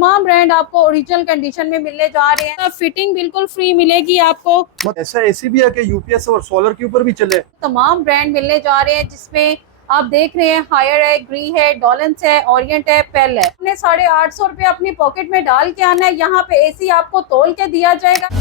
तमाम ब्रांड आपको original condition में मिलने जा रहे हैं। फिटिंग बिल्कुल फ्री मिलेगी आपको। ऐसा एसी भी है कि यूपीएस और सोलर के ऊपर भी चले। तमाम ब्रांड मिलने जा रहे हैं जिसमें आप देख रहे हैं हायर है, ग्री है, डॉलेंस है, ओरिएंट है, पेल है। आपने 850 रुपये अपनी पॉकेट में डाल के आना है। यहाँ पे एसी आपको तोल के दिया जाएगा।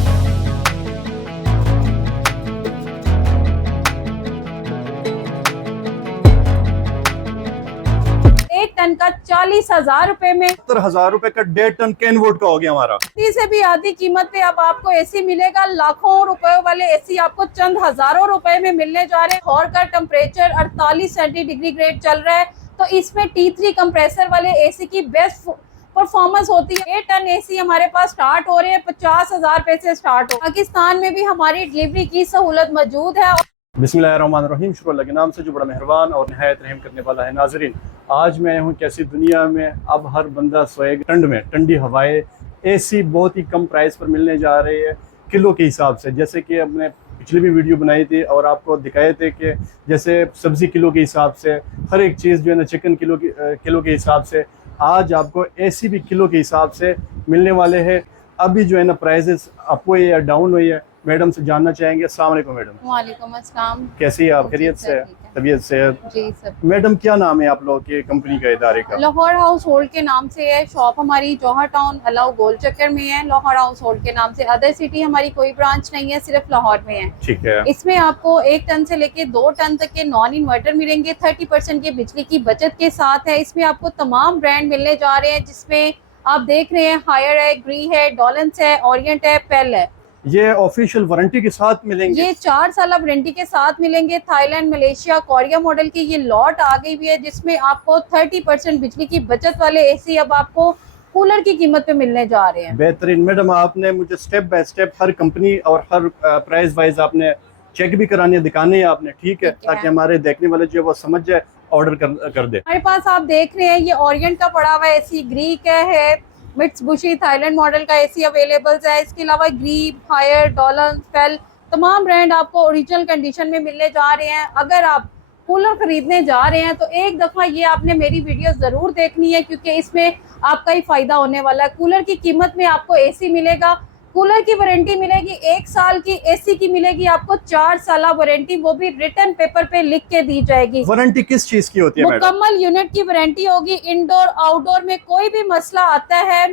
1 टन का 40,000 रुपए में, 70,000 रुपए का 1.5 टन कैनवुड का हो गया हमारा। से भी आधी कीमत पे अब आपको एसी मिलेगा। लाखों रुपए वाले एसी आपको चंद हजारों रुपए में मिलने जा रहे हैं। हॉर का टेम्परेचर 48 सेंटीग्रेड ग्रेड चल रहा है, तो इसमें T3 कंप्रेसर वाले एसी की बेस्ट परफॉर्मेंस होती है। 1 टन एसी हमारे पास स्टार्ट हो रहे हैं 50,000 रुपए से स्टार्ट हो। पाकिस्तान में भी हमारी डिलीवरी की सहूलत मौजूद है। बिस्मिल्लाहिर्रहमानिर्रहीम, शुक्र अल्लाह के नाम से जो बड़ा मेहरबान और निहायत रहम करने वाला है। नाजरीन, आज मैं हूँ कैसी दुनिया में, अब हर बंदा सोएगा ठंड में। ठंडी हवाएं, एसी बहुत ही कम प्राइस पर मिलने जा रही है किलो के हिसाब से। जैसे कि हमने पिछली भी वीडियो बनाई थी और आपको दिखाए थे कि जैसे सब्ज़ी किलो के हिसाब से, हर एक चीज़ जो है ना चिकन किलो के हिसाब से, आज आपको एसी भी किलो के हिसाब से मिलने वाले हैं। अभी जो है ना प्राइसेस अप हुई है या डाउन हुई है, मैडम से जानना चाहेंगे। अस्सलाम वालेकुम मैडम। वालेकुम अस्सलाम। कैसी है आप? खैरियत से? तबीयत से? जी सर। मैडम क्या नाम है आप लोगों की कंपनी का, इदारे का? लाहौर हाउस होल्ड के नाम से है। शॉप हमारी जौहर टाउन अलाउ गोल चक्कर में है, लाहौर हाउस होल्ड के नाम से। अदर सिटी हमारी कोई ब्रांच नहीं है, सिर्फ लाहौर में है। ठीक है। इसमें आपको 1 टन से लेके 2 टन तक के नॉन इन्वर्टर मिलेंगे। 30% की बिजली की बचत के साथ है। इसमें आपको तमाम ब्रांड मिलने जा रहे हैं जिसमें आप देख रहे हैं हायर है, ग्री है, डॉलेंस है, ओरिएंट है, पेल है। ये ऑफिशियल वारंटी के साथ मिलेंगे? ये 4 साल वारंटी के साथ मिलेंगे। थाईलैंड, मलेशिया, कोरिया मॉडल की ये लॉट आ गई हुई है जिसमें आपको 30% बिजली की बचत वाले एसी अब आपको कूलर की कीमत पे मिलने जा रहे हैं। बेहतरीन। मैडम, आपने मुझे step by step her company और हर प्राइस वाइज आपने चेक भी करानी है, दिखानी है आपने, ठीक है, ताकि हमारे देखने वाले जो वो समझ जाए, ऑर्डर कर दे। हमारे पास आप देख रहे हैं ये ओरिएंट का पड़ा हुआ एसी, ग्री का है, मित्सुबिशी थाईलैंड मॉडल का एसी अवेलेबल है। इसके अलावा ग्री, हायर, डॉलन, पेल तमाम ब्रांड आपको ओरिजिनल कंडीशन में मिलने जा रहे हैं। अगर आप कूलर खरीदने जा रहे हैं तो एक दफ़ा ये आपने मेरी वीडियो ज़रूर देखनी है, क्योंकि इसमें आपका ही फ़ायदा होने वाला है। कूलर की कीमत में आपको एसी मिलेगा, कूलर की वारंटी मिलेगी 1 साल की, एसी की मिलेगी आपको 4 साल वारंटी, वो भी रिटर्न पेपर पे लिख के दी जाएगी। वारंटी किस चीज की होती है मैडम? मुकम्मल यूनिट की वारंटी होगी। इंडोर आउटडोर में कोई भी मसला आता है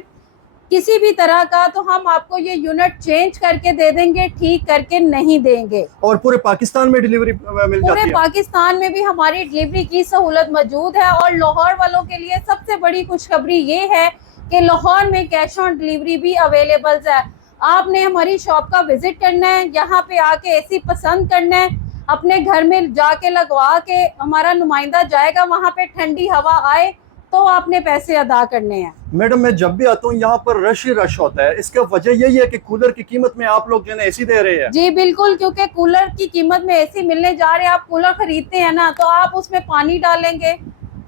किसी भी तरह का, तो हम आपको ये यूनिट चेंज करके दे देंगे, ठीक करके नहीं देंगे। और पूरे पाकिस्तान में डिलीवरी मिल जाती है? पूरे पाकिस्तान में भी हमारी डिलीवरी की सहूलत मौजूद है। और लाहौर वालों के लिए सबसे बड़ी खुशखबरी ये है कि लाहौर में कैश ऑन डिलीवरी भी अवेलेबल है। आपने हमारी शॉप का विजिट करना है, यहाँ पे आके एसी पसंद करना है, अपने घर में जाके लगवा के हमारा नुमाइंदा जाएगा, वहाँ पे ठंडी हवा आए तो आपने पैसे अदा करने हैं। मैडम, मैं जब भी आता हूँ यहाँ पर रश ही रश होता है। इसका वजह यही है कि कूलर की कीमत में आप लोग जो है एसी दे रहे हैं? जी बिल्कुल, क्योंकि कूलर की कीमत में एसी मिलने जा रहे हैं। आप कूलर खरीदते हैं ना, तो आप उसमें पानी डालेंगे,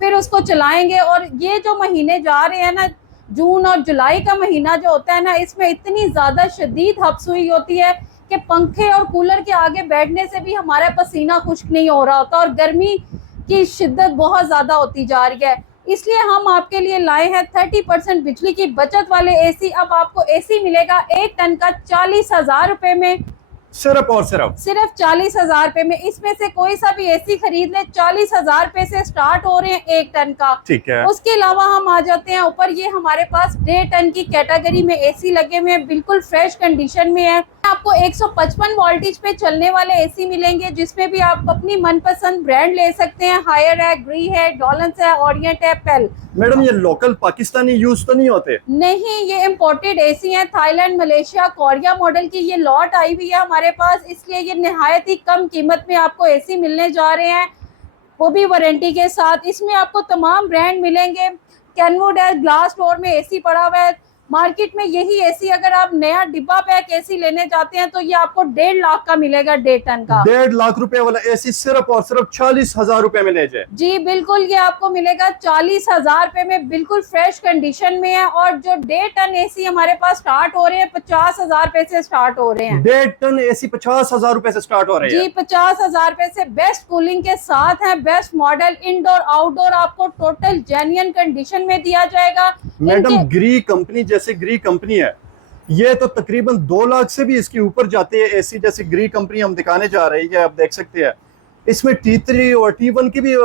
फिर उसको चलाएंगे। और ये जो महीने जा रहे हैं ना, जून और जुलाई का महीना जो होता है ना, इसमें इतनी ज्यादा शदीद हब्स हुई होती है कि पंखे और कूलर के आगे बैठने से भी हमारा पसीना खुश्क नहीं हो रहा होता और गर्मी की शिद्दत बहुत ज्यादा होती जा रही है। इसलिए हम आपके लिए लाए हैं 30% बिजली की बचत वाले एसी। अब आपको एसी मिलेगा 1 टन का 40,000 रुपए में, सिर्फ और सिर्फ 40,000 रुपए में। इसमें से कोई सा भी एसी खरीद ले, 40,000 रुपए से स्टार्ट हो रहे हैं 1 टन का। ठीक है। उसके अलावा हम आ जाते हैं ऊपर, ये हमारे पास 1.5 टन की कैटेगरी में एसी लगे हुए हैं, बिल्कुल फ्रेश कंडीशन में है। आपको 155 वोल्टेज पे चलने वाले एसी मिलेंगे जिसमें भी आप अपनी मनपसंद ब्रांड ले सकते हैं। हायर है, ग्री है, डॉलेंस है, ओरिएंट है, पेल। मैडम, ये लोकल पाकिस्तानी यूज तो नहीं होते? नहीं, ये इम्पोर्टेड एसी है। थाईलैंड, मलेशिया, कोरिया मॉडल की ये लॉट आई हुई है हमारे पास, इसलिए ये निहायत ही कम कीमत में आपको एसी मिलने जा रहे हैं, वो भी वारंटी के साथ। इसमें आपको तमाम ब्रांड मिलेंगे। कैनवुड है, ग्लास डोर में एसी पड़ा हुआ है, मार्केट में यही एसी अगर आप नया डिब्बा पैक एसी लेने जाते हैं तो ये आपको 1.5 लाख का मिलेगा, 1.5 टन का। 1.5 लाख रुपए वाला एसी सिर्फ और सिर्फ 40,000 रुपए में ले जाए। जी बिल्कुल, ये आपको मिलेगा 40,000 रुपए में, बिल्कुल फ्रेश कंडीशन में है। और जो 1.5 टन एसी हमारे पास स्टार्ट हो रहे हैं 50,000 रुपए से स्टार्ट हो रहे हैं। 1.5 टन एसी 50,000 रुपए से स्टार्ट हो रहे हैं जी 50,000 रुपए से बेस्ट कूलिंग के साथ है, बेस्ट मॉडल, इंडोर आउटडोर आपको टोटल जेन्युइन कंडीशन में दिया जाएगा। मैडम ग्री कंपनी जैसे ग्री कंपनी है, ये तो तकरीबन 2 लाख से भी इसके ऊपर जाते हैं एसी। जैसे ग्री कंपनी हम दिखाने जा रही है, आप देख सकते हैं इसमें T3 और T1 की भी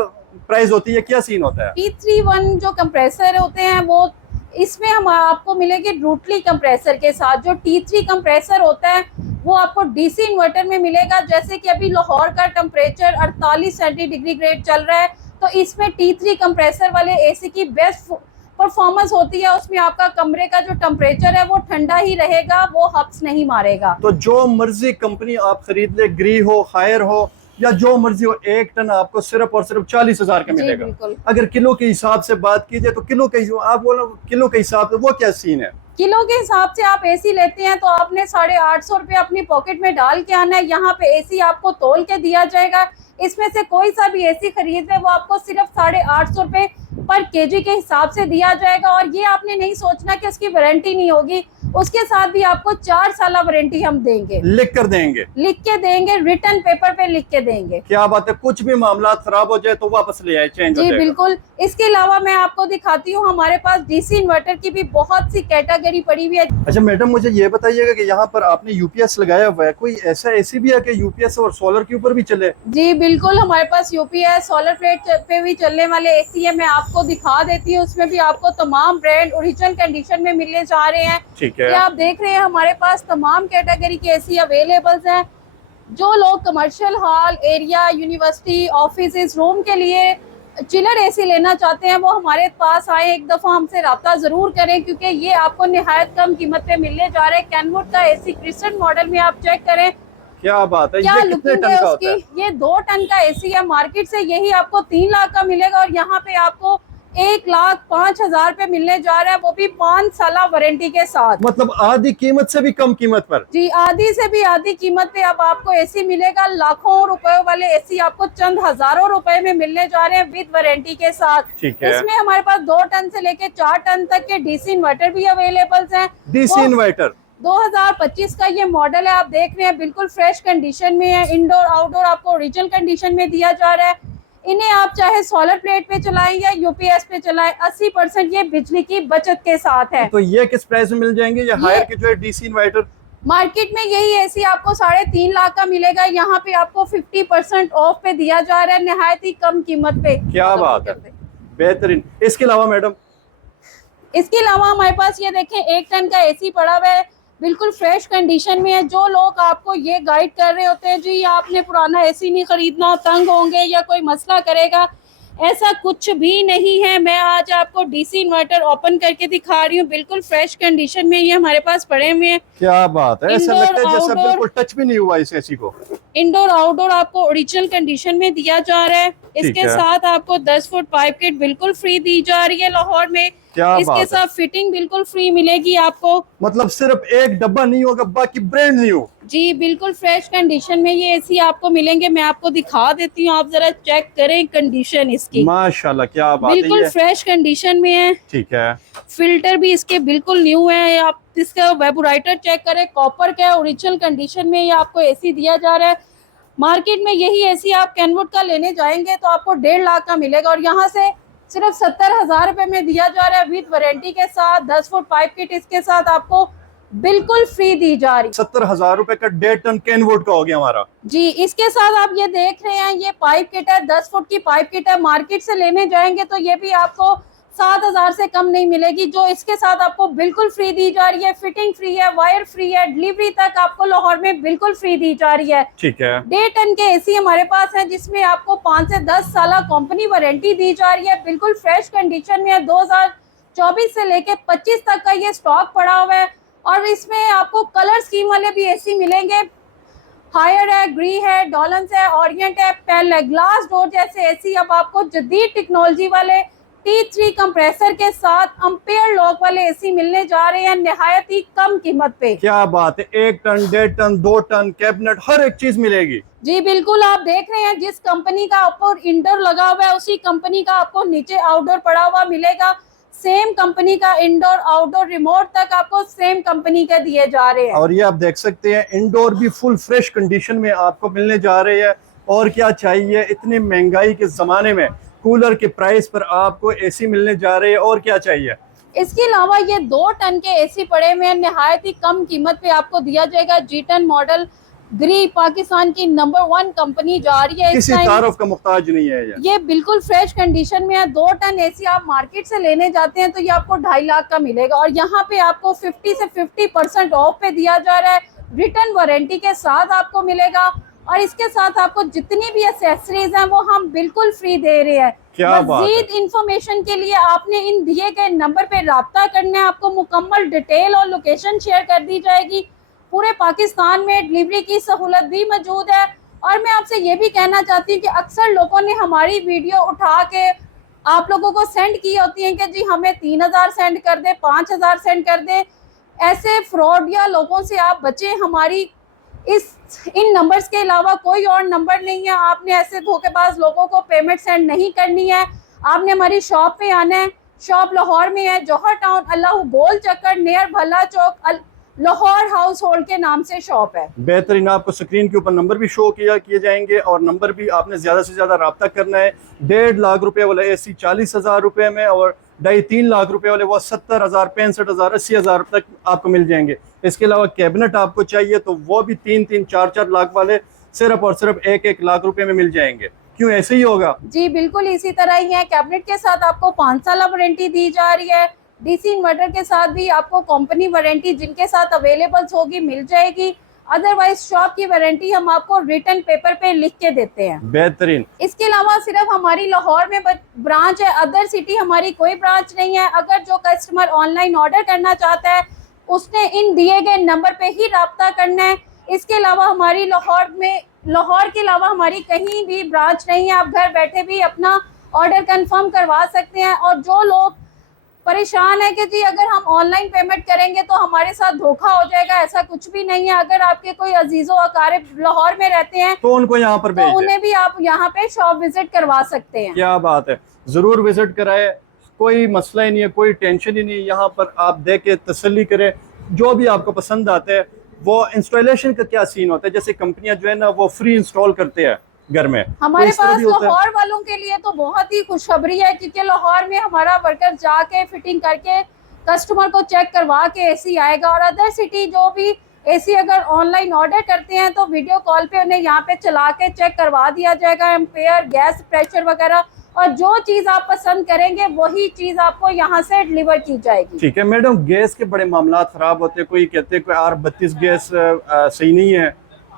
प्राइस होती है। क्या सीन होता है? T31 जो कंप्रेसर होते हैं वो इसमें हम आपको मिलेगी रूटली कंप्रेसर के साथ। जो T3 कंप्रेसर होता है वो आपको डीसी इन्वर्टर में मिलेगा। जैसे कि अभी लाहौर का टेम्परेचर 48 सेंटीग्रेड चल रहा है, तो इसमें T3 कंप्रेसर वाले एसी की बेस्ट परफॉर्मेंस होती है। उसमें आपका कमरे का जो टेम्परेचर है वो ठंडा ही रहेगा, वो हब्स नहीं मारेगा। तो जो मर्जी कंपनी आप खरीद ले, ग्री हो, हायर हो या जो मर्जी हो, 1 टन आपको सिर्फ और सिर्फ 40,000 का मिलेगा। अगर किलो के हिसाब से बात कीजिए तो किलो के, आप बोलो किलो के हिसाब से वो क्या सीन है? किलो के हिसाब से आप एसी लेते हैं तो आपने 850 रुपये अपनी पॉकेट में डाल के आना है। यहाँ पे एसी आपको तोल के दिया जाएगा। इसमें से कोई सा भी एसी खरीद ले वो आपको सिर्फ 850 रुपये पर केजी के हिसाब से दिया जाएगा। और ये आपने नहीं सोचना कि उसकी वारंटी नहीं होगी, उसके साथ भी आपको 4 साल वारंटी हम देंगे, लिख कर देंगे, लिख के देंगे, रिटर्न पेपर पे लिख के देंगे। क्या बात है, कुछ भी मामला खराब हो जाए तो वापस ले आए, चेंज हो जी जाएगा। बिल्कुल। इसके अलावा मैं आपको दिखाती हूँ हमारे पास डीसी इन्वर्टर की भी बहुत सी कैटेगरी पड़ी हुई है। अच्छा मैडम, मुझे ये बताइएगा कि यहाँ पर आपने यूपीएस लगाया हुआ है, कोई ऐसा एसी भी है कि यूपीएस और सोलर के ऊपर भी चले? जी बिल्कुल, हमारे पास यूपीएस सोलर प्लेट पे भी चलने वाले एसी है। मैं आपको दिखा देती हूँ। उसमें भी आपको तमाम ब्रांड ओरिजिनल कंडीशन में मिलने जा रहे हैं। ठीक है, ये आप देख रहे हैं हमारे पास तमाम कैटेगरी के एसी अवेलेबल हैं। जो लोग commercial hall area, university, office, room के लिए चिलर एसी लेना चाहते हैं वो हमारे पास आए, एक दफ़ा हमसे रब्ता ज़रूर करें, क्योंकि ये आपको निहायत कम कीमत पे मिलने जा रहे हैं। कैनवुड का एसी क्रिस्टल मॉडल में आप चेक करें, क्या बात है, क्या ये कितने टन का होता है? ये 2 टन का एसी है। मार्केट से यही आपको 3 लाख का मिलेगा और यहाँ पे आपको 1,05,000 पे मिलने जा रहा है, वो भी 5 साल वारंटी के साथ। मतलब आधी कीमत से भी कम कीमत पर? जी, आधी से भी आधी कीमत पे अब आपको एसी मिलेगा। लाखों रुपए वाले एसी आपको चंद हजारों रुपए में मिलने जा रहे हैं विद वारंटी के साथ। ठीक है। इसमें हमारे पास 2 टन से लेके 4 टन तक के डीसी इन्वर्टर भी अवेलेबल हैं। डीसी इन्वर्टर 2025 का ये मॉडल है, आप देख रहे हैं बिल्कुल फ्रेश कंडीशन में है। इंडोर आउटडोर आपको ओरिजिनल कंडीशन में दिया जा रहा है। इन्हें आप चाहे सोलर प्लेट पे चलाएं या यूपीएस पे चलाएं, 80% ये बिजली की बचत के साथ है। तो ये किस प्राइस में मिल जाएंगे? ये हायर के जो है डीसी इन्वर्टर मार्केट में यही एसी आपको 3.5 लाख का मिलेगा, यहाँ पे आपको 50% ऑफ पे दिया जा रहा है, निहायत ही कम कीमत पे। क्या बात है, बेहतरीन। इसके अलावा मैडम? इसके अलावा हमारे पास ये देखें 1 टन का एसी पड़ा हुआ है, बिल्कुल फ्रेश कंडीशन में है। जो लोग आपको ये गाइड कर रहे होते हैं जी आपने पुराना एसी नहीं खरीदना, तंग होंगे या कोई मसला करेगा, ऐसा कुछ भी नहीं है। मैं आज आपको डीसी इन्वर्टर ओपन करके दिखा रही हूँ, बिल्कुल फ्रेश कंडीशन में ये हमारे पास पड़े हुए हैं। क्या बात है, ऐसा लगता है जैसे आउटडोर बिल्कुल टच भी नहीं हुआ इस एसी को। इंडोर आउटडोर आपको ओरिजिनल कंडीशन में दिया जा रहा है। इसके साथ आपको 10 फुट पाइप किट बिल्कुल फ्री दी जा रही है लाहौर में। क्या इसके साथ फिटिंग बिल्कुल फ्री मिलेगी आपको। मतलब सिर्फ एक डब्बा नहीं होगा, बाकी ब्रांड न्यू। जी बिल्कुल फ्रेश कंडीशन में ये एसी आपको मिलेंगे। मैं आपको दिखा देती हूँ, आप जरा चेक करें कंडीशन इसकी। माशाल्लाह, क्या बात है, बिल्कुल फ्रेश कंडीशन में है। ठीक है। फिल्टर भी इसके बिल्कुल न्यू है। आप इसका वेबोराइटर चेक करें, कॉपर का है, ओरिजिनल कंडीशन में ये आपको एसी दिया जा रहा है। मार्केट में यही एसी आप कैनवुड का लेने जाएंगे तो आपको 1.5 लाख का मिलेगा और यहाँ से सिर्फ 70,000 रुपए में दिया जा रहा है विद वारंटी के साथ। 10 फुट पाइप किट इसके साथ आपको बिल्कुल फ्री दी जा रही। 70,000 रुपए का 1.5 टन कैनवुड का हो गया हमारा। जी, इसके साथ आप ये देख रहे हैं, ये पाइप किट है, 10 फुट की पाइप किट है। मार्केट से लेने जाएंगे तो ये भी आपको 7,000 से कम नहीं मिलेगी, जो इसके साथ आपको बिल्कुल फ्री दी जा रही है। फिटिंग फ्री है, वायर फ्री है, डिलीवरी तक आपको लाहौर में बिल्कुल फ्री दी जा रही है। ठीक है। 1.5 टन के एसी हमारे पास है जिसमें आपको 5 से 10 साल कंपनी वारंटी दी जा रही है। बिल्कुल फ्रेश कंडीशन में है। 2024 से लेके 25 तक का ये स्टॉक पड़ा हुआ है और इसमें आपको कलर स्कीम वाले भी एसी मिलेंगे। हायर है, ग्री है, डॉलन्स है, ओरिएंट है, पेल है, ग्लास डोर जैसे एसी अब आपको जदीद टेक्नोलॉजी वाले T3 कंप्रेसर के साथ अम्पेयर लॉक वाले एसी मिलने जा रहे हैं निहायत ही कम कीमत पे। क्या बात है, 1 टन 1.5 टन 2 टन कैबिनेट हर एक चीज मिलेगी। जी बिल्कुल, आप देख रहे हैं जिस कंपनी का ऊपर इंडोर लगा हुआ है उसी कंपनी का आपको नीचे आउटडोर पड़ा हुआ मिलेगा। सेम कंपनी का इंडोर आउटडोर रिमोट तक आपको सेम कंपनी के दिए जा रहे हैं। और ये आप देख सकते हैं इंडोर भी फुल फ्रेश कंडीशन में आपको मिलने जा रहे हैं। और क्या चाहिए, इतनी महंगाई के जमाने में कूलर के प्राइस पर आपको एसी मिलने जा रहे हैं, और क्या चाहिए। इसके अलावा ये 2 टन के एसी पड़े हुए हैं निहायत ही कम कीमत पे आपको दिया जाएगा। G10 मॉडल ग्री पाकिस्तान की नंबर 1 कंपनी जा रही है इस किसी टाइम। तारुफ का मुख्ताज नहीं है ये बिल्कुल फ्रेश कंडीशन में है। 2 टन एसी आप मार्केट से लेने जाते हैं तो ये आपको 2.5 लाख का मिलेगा और यहाँ पे आपको 50 से 50% ऑफ पे दिया जा रहा है। रिटर्न वारंटी के साथ आपको मिलेगा और इसके साथ आपको जितनी भी एक्सेसरीज हैं वो हम बिल्कुल फ्री दे रहे हैं। क्या बात है। मजीद इंफॉर्मेशन के लिए आपने इन दिए गए नंबर पे राब्ता करना है। आपको मुकम्मल डिटेल और लोकेशन शेयर कर दी जाएगी। पूरे पाकिस्तान में डिलीवरी की सहूलत भी मौजूद है। और मैं आपसे ये भी कहना चाहती हूँ कि अक्सर लोगों ने हमारी वीडियो उठा के आप लोगों को सेंड की होती है कि जी हमें 3000 सेंड कर दे, 5000 सेंड कर दे। ऐसे फ्रॉड या लोगों से आप बचें। हमारी इन नंबर्स के अलावा कोई और नंबर नहीं है। आपने ऐसे धोखेबाज लोगों को पेमेंट सेंड नहीं करनी है। आपने हमारी शॉप पे आना है। शॉप लाहौर में है, जौहर टाउन, अल्लाह गोल चक्कर नियर भला चौक, लाहौर हाउस होल्ड के नाम से शॉप है। बेहतरीन, आपको स्क्रीन के ऊपर नंबर भी शो किए जाएंगे और नंबर भी आपने ज्यादा से ज्यादा रब्ता करना है। 1.5 लाख रुपए वाला एसी 40,000 रुपए में और 2.5-3 लाख रुपए वाले वो 70,000, 65,000, 80,000 तक आपको मिल जाएंगे। इसके अलावा कैबिनेट आपको चाहिए तो वो भी 3-3, 4-4 लाख वाले सिर्फ और सिर्फ 1-1 लाख रुपए में मिल जाएंगे। क्यों, ऐसे ही होगा? जी बिल्कुल इसी तरह ही है। कैबिनेट के साथ आपको 5 साल वारंटी दी जा रही है। डीसी इन्वर्टर के साथ भी आपको कंपनी वारंटी जिनके साथ अवेलेबल होगी मिल जाएगी। अदरवाइज शॉप की वारंटी हम आपको रिटर्न पेपर पे लिख के देते हैं। बेहतरीन। इसके अलावा सिर्फ हमारी लाहौर में ब्रांच है, अदर सिटी हमारी कोई ब्रांच नहीं है। अगर जो कस्टमर ऑनलाइन ऑर्डर करना चाहता है उसने इन दिए गए नंबर पे ही राब्ता करना है। इसके अलावा हमारी लाहौर के अलावा हमारी कहीं भी ब्रांच नहीं है। आप घर बैठे भी अपना ऑर्डर कंफर्म करवा सकते हैं। और जो लोग परेशान है कि जी अगर हम ऑनलाइन पेमेंट करेंगे तो हमारे साथ धोखा हो जाएगा, ऐसा कुछ भी नहीं है। अगर आपके कोई अजीजों अकारिब लाहौर में रहते हैं तो उनको यहाँ पर भेज तो दें। उन्हें भी आप यहाँ पे शॉप विजिट करवा सकते हैं। क्या बात है, जरूर विजिट कराए, कोई मसला ही नहीं है, कोई टेंशन ही नहीं है। यहाँ पर आप देखे तसल्ली करें, जो भी आपको पसंद आता है। वो इंस्टॉलेशन का क्या सीन होता है, जैसे कंपनियां जो है ना वो फ्री इंस्टॉल करते हैं घर में, हमारे तो इस तरह पास भी होता है? लाहौर वालों के लिए तो बहुत ही खुशखबरी है क्योंकि लाहौर में हमारा वर्कर जाके फिटिंग करके कस्टमर को चेक करवा के एसी आएगा। और अदर सिटी जो भी एसी अगर ऑनलाइन ऑर्डर करते हैं तो वीडियो कॉल पे उन्हें यहाँ पे चला के चेक करवा दिया जाएगा, एम्पेयर, गैस प्रेशर वगैरह। और जो चीज आप पसंद करेंगे वही चीज आपको यहाँ से डिलीवर की जाएगी। ठीक है मैडम, गैस के बड़े मामला खराब होते हैं। कोई कहते हैं कोई R32 गैस सही नहीं है,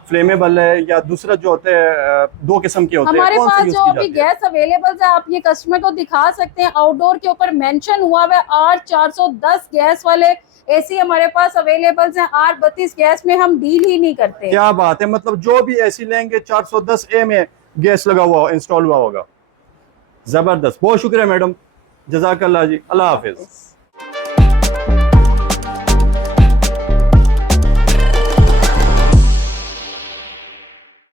फ्लेमेबल है, या दूसरा जो होता है 2 किस्म के होते हैं। हमारे कौन सा पास यूज जो की अभी जाती है? गैस अवेलेबल है आप ये कस्टमर को दिखा सकते हैं। आउटडोर के ऊपर मेंशन हुआ हुआ है R410 गैस वाले एसी हमारे पास अवेलेबल हैं। R32 गैस में हम डील ही नहीं करते। क्या बात है, मतलब जो भी एसी लेंगे 410A में गैस लगा हुआ इंस्टॉल हुआ होगा। जबरदस्त, बहुत शुक्रिया मैडम, जज़ाकल्लाह जी, अल्लाह हाफिज।